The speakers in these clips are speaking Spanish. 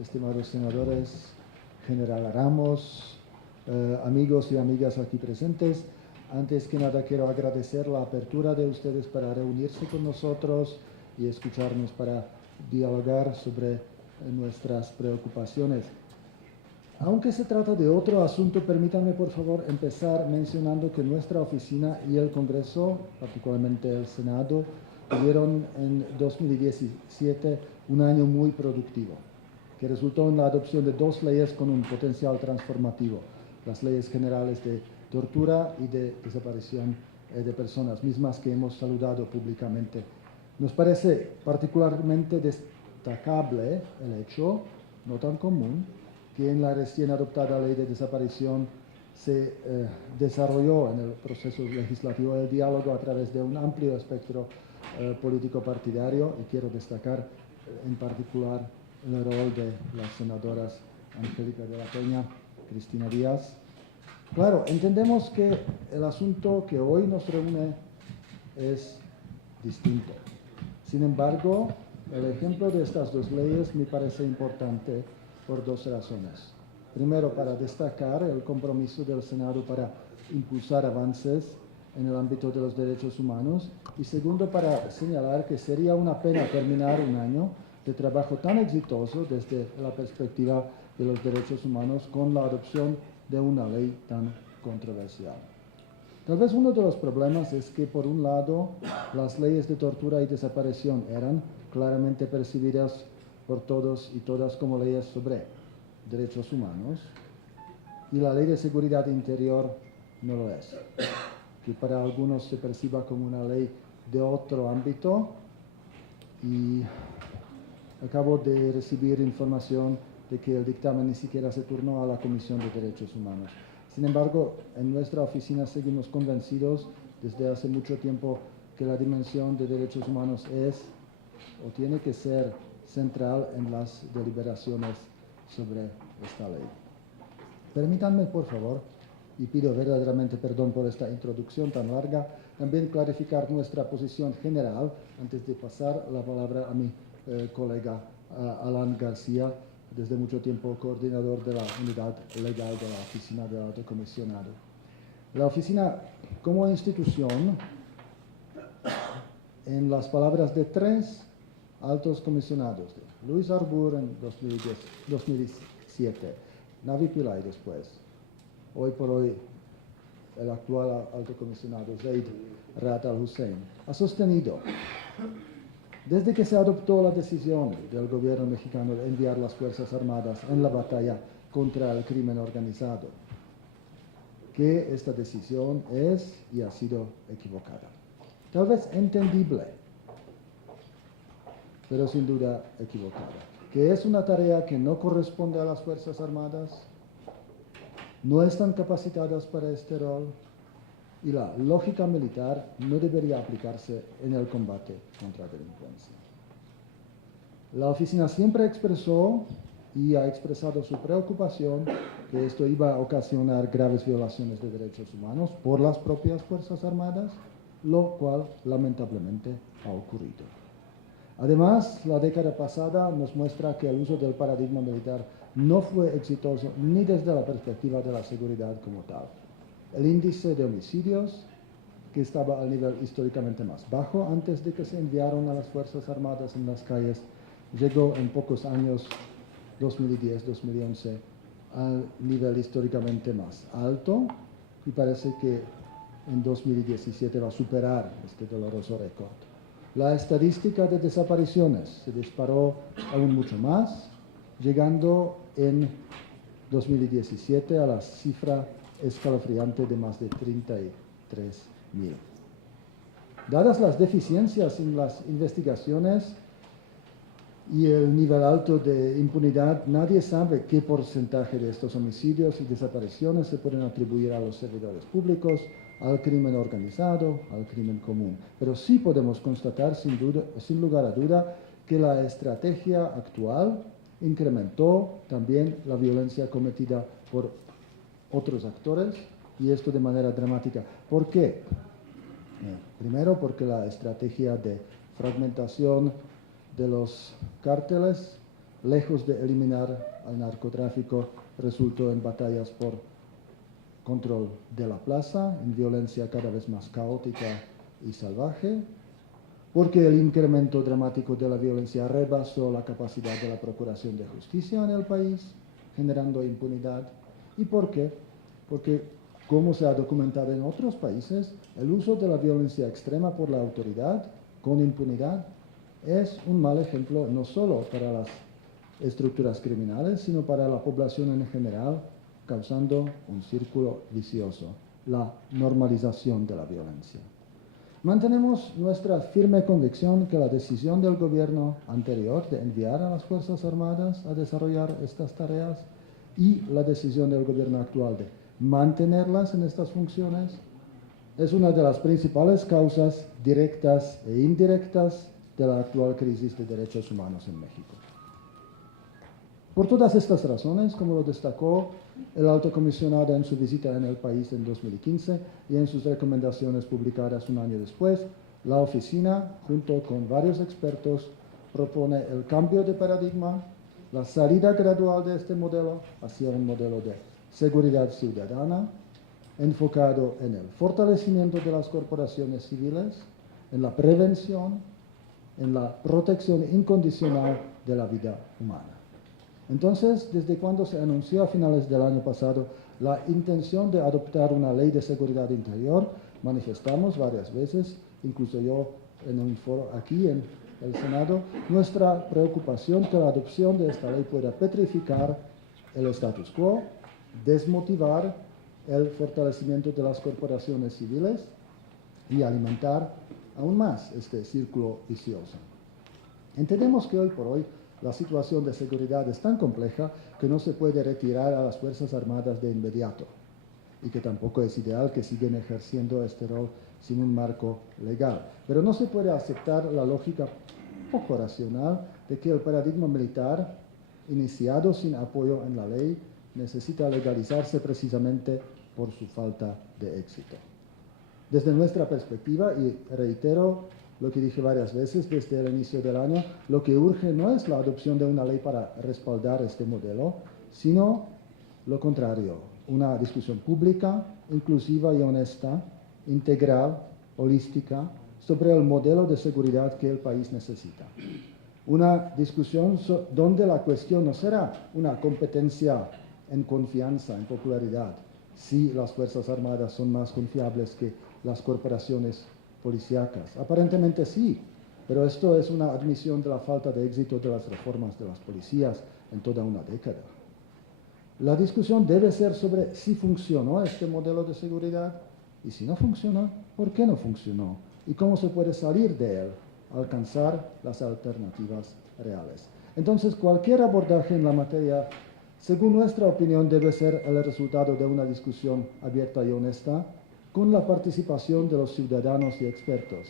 estimados senadores, General Ramos, amigos y amigas aquí presentes. Antes que nada quiero agradecer la apertura de ustedes para reunirse con nosotros y escucharnos para dialogar sobre nuestras preocupaciones. Aunque se trata de otro asunto, permítanme por favor empezar mencionando que nuestra oficina y el Congreso, particularmente el Senado, tuvieron en 2017 un año muy productivo, que resultó en la adopción de 2 leyes con un potencial transformativo: las leyes generales de tortura y de desaparición de personas, mismas que hemos saludado públicamente. Nos parece particularmente destacable el hecho, no tan común, que en la recién adoptada ley de desaparición se desarrolló en el proceso legislativo el diálogo a través de un amplio espectro político partidario, y quiero destacar en particular el rol de las senadoras Angélica de la Peña, Cristina Díaz. Claro, entendemos que el asunto que hoy nos reúne es distinto. Sin embargo, el ejemplo de estas 2 leyes me parece importante por 2 razones. Primero, para destacar el compromiso del Senado para impulsar avances en el ámbito de los derechos humanos, y segundo, para señalar que sería una pena terminar un año de trabajo tan exitoso desde la perspectiva de los derechos humanos con la adopción de una ley tan controversial. Tal vez uno de los problemas es que, por un lado, las leyes de tortura y desaparición eran claramente percibidas por todos y todas como leyes sobre derechos humanos, y la ley de seguridad interior no lo es, que para algunos se perciba como una ley de otro ámbito, y acabo de recibir información de que el dictamen ni siquiera se turnó a la Comisión de Derechos Humanos. Sin embargo, en nuestra oficina seguimos convencidos desde hace mucho tiempo que la dimensión de derechos humanos es o tiene que ser central en las deliberaciones sobre esta ley. Permítanme, por favor, y pido verdaderamente perdón por esta introducción tan larga, también clarificar nuestra posición general antes de pasar la palabra a mi colega Alan García, desde mucho tiempo coordinador de la unidad legal de la Oficina del Alto Comisionado. La oficina, como institución, en las palabras de 3 altos comisionados, de Luis Arbour en 2007, Navi Pillay después, hoy por hoy el actual alto comisionado Zeid Ra'ad al-Hussein, ha sostenido, desde que se adoptó la decisión del gobierno mexicano de enviar las Fuerzas Armadas en la batalla contra el crimen organizado, que esta decisión es y ha sido equivocada. Tal vez entendible, pero sin duda equivocada. Que es una tarea que no corresponde a las Fuerzas Armadas, no están capacitadas para este rol, y la lógica militar no debería aplicarse en el combate contra la delincuencia. La oficina siempre expresó y ha expresado su preocupación que esto iba a ocasionar graves violaciones de derechos humanos por las propias Fuerzas Armadas, lo cual lamentablemente ha ocurrido. Además, la década pasada nos muestra que el uso del paradigma militar no fue exitoso ni desde la perspectiva de la seguridad como tal. El índice de homicidios, que estaba al nivel históricamente más bajo antes de que se enviaron a las Fuerzas Armadas en las calles, llegó en pocos años, 2010-2011, al nivel históricamente más alto, y parece que en 2017 va a superar este doloroso récord. La estadística de desapariciones se disparó aún mucho más, llegando en 2017 a la cifra escalofriante de más de 33.000. Dadas las deficiencias en las investigaciones y el nivel alto de impunidad, nadie sabe qué porcentaje de estos homicidios y desapariciones se pueden atribuir a los servidores públicos, al crimen organizado, al crimen común. Pero sí podemos constatar, sin lugar a duda, que la estrategia actual incrementó también la violencia cometida por otros actores, y esto de manera dramática. ¿Por qué? Primero, porque la estrategia de fragmentación de los cárteles lejos de eliminar al narcotráfico, resultó en batallas por control de la plaza, en violencia cada vez más caótica y salvaje, porque el incremento dramático de la violencia rebasó la capacidad de la procuración de justicia en el país, generando impunidad. ¿Y por qué? Porque, como se ha documentado en otros países, el uso de la violencia extrema por la autoridad, con impunidad, es un mal ejemplo no solo para las estructuras criminales, sino para la población en general, causando un círculo vicioso, la normalización de la violencia. Mantenemos nuestra firme convicción que la decisión del gobierno anterior de enviar a las Fuerzas Armadas a desarrollar estas tareas y la decisión del gobierno actual de mantenerlas en estas funciones es una de las principales causas directas e indirectas de la actual crisis de derechos humanos en México. Por todas estas razones, como lo destacó el alto comisionado en su visita en el país en 2015 y en sus recomendaciones publicadas un año después, la oficina, junto con varios expertos, propone el cambio de paradigma, la salida gradual de este modelo hacia un modelo de seguridad ciudadana, enfocado en el fortalecimiento de las corporaciones civiles, en la prevención, en la protección incondicional de la vida humana. Entonces, desde cuando se anunció a finales del año pasado la intención de adoptar una ley de seguridad interior, manifestamos varias veces, incluso yo en un foro aquí en el Senado, nuestra preocupación que la adopción de esta ley pueda petrificar el status quo, desmotivar el fortalecimiento de las corporaciones civiles y alimentar aún más este círculo vicioso. Entendemos que hoy por hoy la situación de seguridad es tan compleja que no se puede retirar a las Fuerzas Armadas de inmediato y que tampoco es ideal que sigan ejerciendo este rol sin un marco legal. Pero no se puede aceptar la lógica poco racional de que el paradigma militar, iniciado sin apoyo en la ley, necesita legalizarse precisamente por su falta de éxito. Desde nuestra perspectiva, y reitero lo que dije varias veces desde el inicio del año, lo que urge no es la adopción de una ley para respaldar este modelo, sino lo contrario, una discusión pública, inclusiva y honesta, integral, holística, sobre el modelo de seguridad que el país necesita. Una discusión donde la cuestión no será una competencia en confianza, en popularidad, si las Fuerzas Armadas son más confiables que las corporaciones policíacas. Aparentemente sí, pero esto es una admisión de la falta de éxito de las reformas de las policías en toda una década. La discusión debe ser sobre si funcionó este modelo de seguridad y si no funcionó, ¿por qué no funcionó? Y cómo se puede salir de él, alcanzar las alternativas reales. Entonces, cualquier abordaje en la materia, según nuestra opinión, debe ser el resultado de una discusión abierta y honesta, con la participación de los ciudadanos y expertos.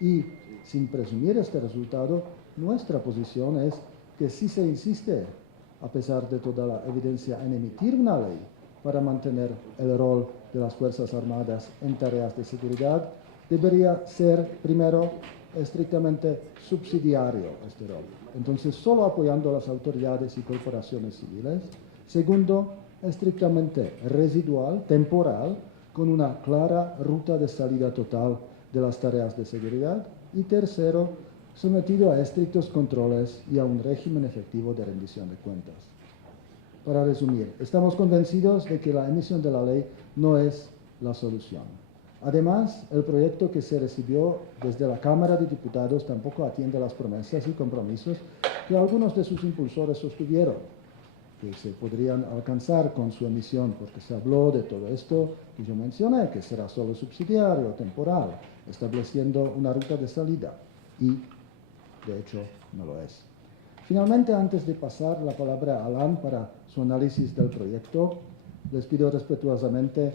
Y, sin presumir este resultado, nuestra posición es que si se insiste, a pesar de toda la evidencia, en emitir una ley para mantener el rol de las Fuerzas Armadas en tareas de seguridad, debería ser, primero, estrictamente subsidiario este rol. Entonces, solo apoyando a las autoridades y corporaciones civiles. Segundo, estrictamente residual, temporal, con una clara ruta de salida total de las tareas de seguridad. Y tercero, sometido a estrictos controles y a un régimen efectivo de rendición de cuentas. Para resumir, estamos convencidos de que la emisión de la ley no es la solución. Además, el proyecto que se recibió desde la Cámara de Diputados tampoco atiende las promesas y compromisos que algunos de sus impulsores sostuvieron, que se podrían alcanzar con su emisión, porque se habló de todo esto que yo mencioné, que será solo subsidiario, temporal, estableciendo una ruta de salida, y de hecho no lo es. Finalmente, antes de pasar la palabra a Alan para su análisis del proyecto, les pido respetuosamente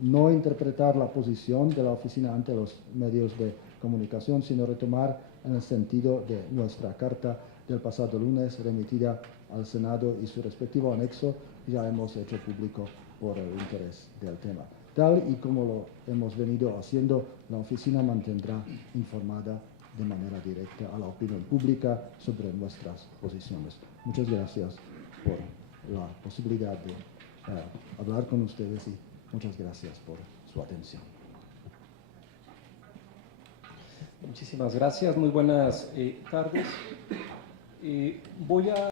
no interpretar la posición de la oficina ante los medios de comunicación, sino retomar en el sentido de nuestra carta del pasado lunes remitida al Senado y su respectivo anexo que ya hemos hecho público por el interés del tema. Tal y como lo hemos venido haciendo, la oficina mantendrá informada de manera directa a la opinión pública sobre nuestras posiciones. Muchas gracias por la posibilidad de hablar con ustedes y muchas gracias por su atención. Muchísimas gracias, muy buenas tardes. Voy a